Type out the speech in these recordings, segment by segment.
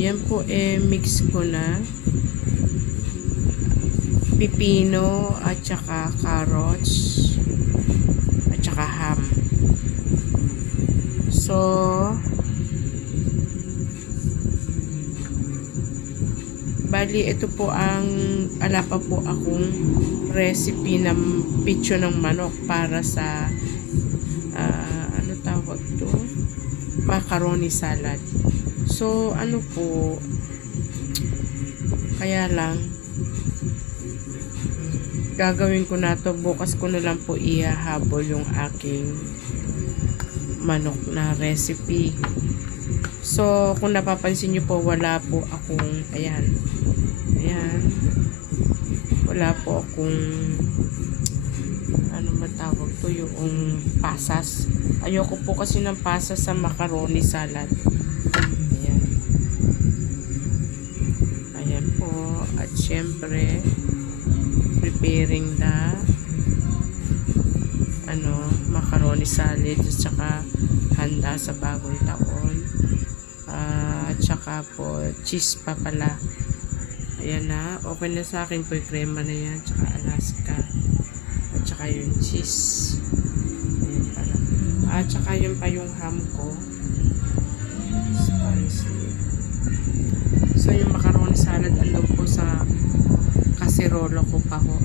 Yan po mix ko na pipino at saka carrots at saka ham. So bali ito po ang ala pa po akong recipe ng picho ng manok para sa ano tawag to, macaroni salad. So ano po, kaya lang gagawin ko na to, bukas ko na lang po ihahabol yung aking manok na recipe. So kung napapansin nyo po, wala po akong ayan, wala po akong ano matawag to, yung pasas. Ayoko po kasi ng pasas sa macaroni salad. Ayan po. At syempre preparing the macaroni salad at saka handa sa bagong taon. At saka po cheese pa pala. Ayan na, okay na sa akin po yung crema na yan, tsaka Alaska at saka yung cheese. Ayan pala. At saka yung pa yung ham ko, spicy. So yung macaroni salad andun po sa kaserola ko pa ho.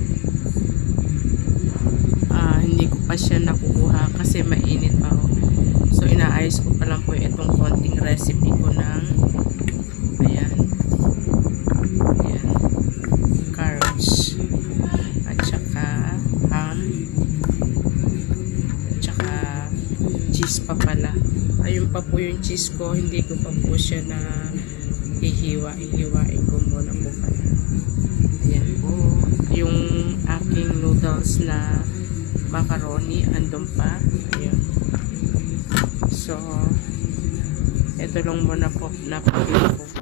Hindi ko pa siya nakukuha kasi mainit pa ho. So inaayos ko pa lang po itong konting recipe ko ng carrots at saka ham at saka cheese pa pala. Ayun pa po yung cheese ko, hindi ko pa po siya na ihiwain ko muna po pala. Ayan po yung aking noodles na macaroni, andun pa. Ayan. So ito lang muna po na pagkain ko.